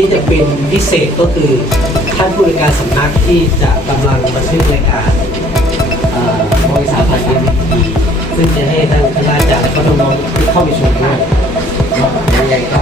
นี้จะเป็นพิเศษก็คือท่านผู้ในวยการสำนักที่จะกำลังบันทึกรายการบริษัทผ่านMTVซึ่งจะให้ทางคณาจารย์และก็น้องๆที่เข้าไปชมด้วยยังไงก็